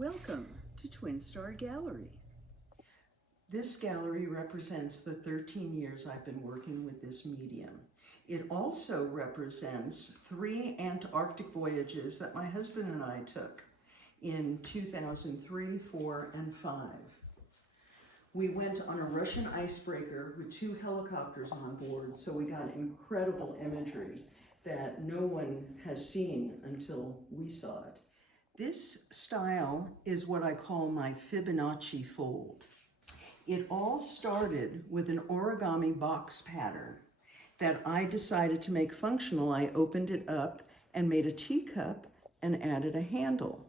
Welcome to Twin Star Gallery. This gallery represents the 13 years I've been working with this medium. It also represents 3 Antarctic voyages that my husband and I took in 2003, 4, and 5. We went on a Russian icebreaker with 2 helicopters on board, so we got incredible imagery that no one has seen until we saw it. This style is what I call my Fibonacci fold. It all started with an origami box pattern that I decided to make functional. I opened it up and made a teacup and added a handle.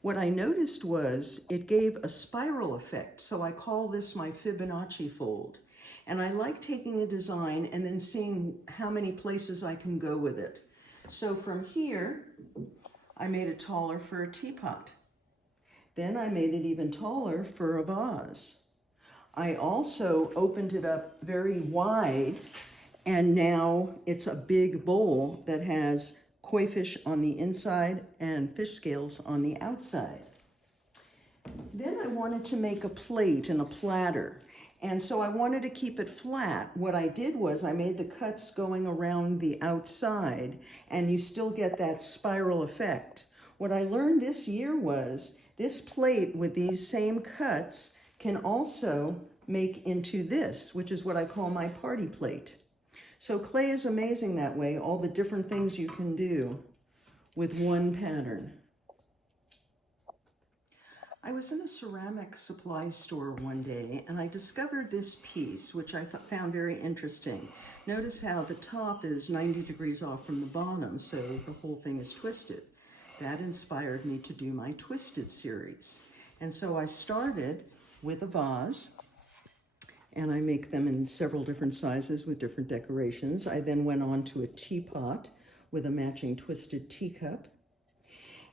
What I noticed was it gave a spiral effect, so I call this my Fibonacci fold. And I like taking a design and then seeing how many places I can go with it. So from here, I made it taller for a teapot. Then I made it even taller for a vase. I also opened it up very wide, and now it's a big bowl that has koi fish on the inside and fish scales on the outside. Then I wanted to make a plate and a platter. And so I wanted to keep it flat. What I did was I made the cuts going around the outside, and you still get that spiral effect. What I learned this year was this plate with these same cuts can also make into this, which is what I call my party plate. So clay is amazing that way, all the different things you can do with one pattern. I was in a ceramic supply store one day and I discovered this piece, which I found very interesting. Notice how the top is 90 degrees off from the bottom, so the whole thing is twisted. That inspired me to do my Twisted series. And so I started with a vase, and I make them in several different sizes with different decorations. I then went on to a teapot with a matching twisted teacup.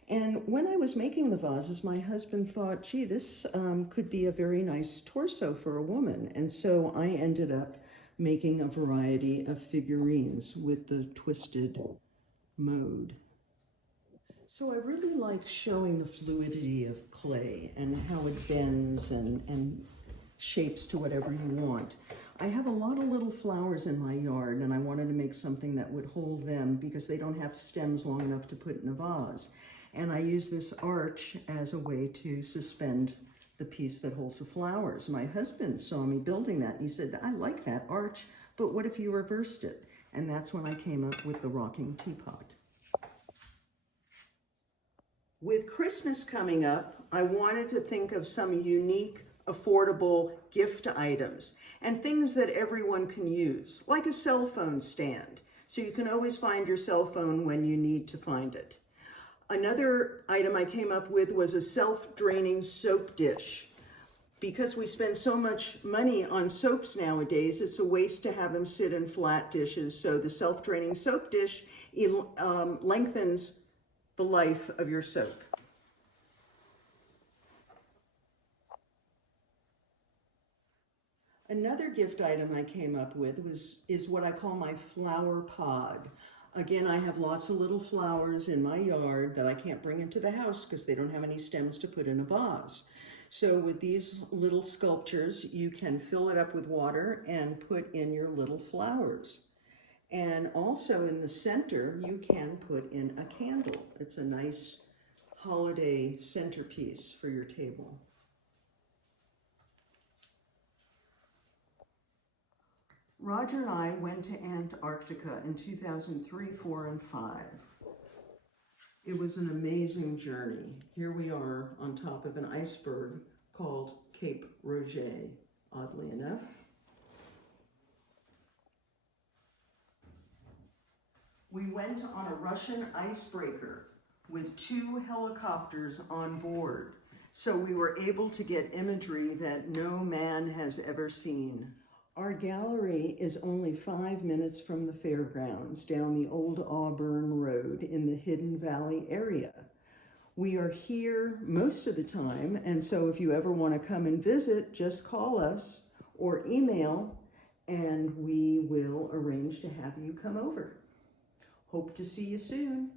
And when I was making the vases, my husband thought, gee, this could be a very nice torso for a woman. And so I ended up making a variety of figurines with the twisted mode. So I really like showing the fluidity of clay and how it bends and shapes to whatever you want. I have a lot of little flowers in my yard, and I wanted to make something that would hold them because they don't have stems long enough to put in a vase. And I use this arch as a way to suspend the piece that holds the flowers. My husband saw me building that and he said, I like that arch, but what if you reversed it? And that's when I came up with the rocking teapot. With Christmas coming up, I wanted to think of some unique, affordable gift items and things that everyone can use, like a cell phone stand, so you can always find your cell phone when you need to find it. Another item I came up with was a self-draining soap dish. Because we spend so much money on soaps nowadays, it's a waste to have them sit in flat dishes. So the self-draining soap dish lengthens the life of your soap. Another gift item I came up with is what I call my flower pod. Again, I have lots of little flowers in my yard that I can't bring into the house because they don't have any stems to put in a vase. So with these little sculptures, you can fill it up with water and put in your little flowers. And also in the center, you can put in a candle. It's a nice holiday centerpiece for your table. Roger and I went to Antarctica in 2003, 4, and 5. It was an amazing journey. Here we are on top of an iceberg called Cape Roget, oddly enough. We went on a Russian icebreaker with 2 helicopters on board, so we were able to get imagery that no man has ever seen. Our gallery is only 5 minutes from the fairgrounds down the old Auburn Road in the Hidden Valley area. We are here most of the time, and so if you ever want to come and visit, just call us or email, and we will arrange to have you come over. Hope to see you soon.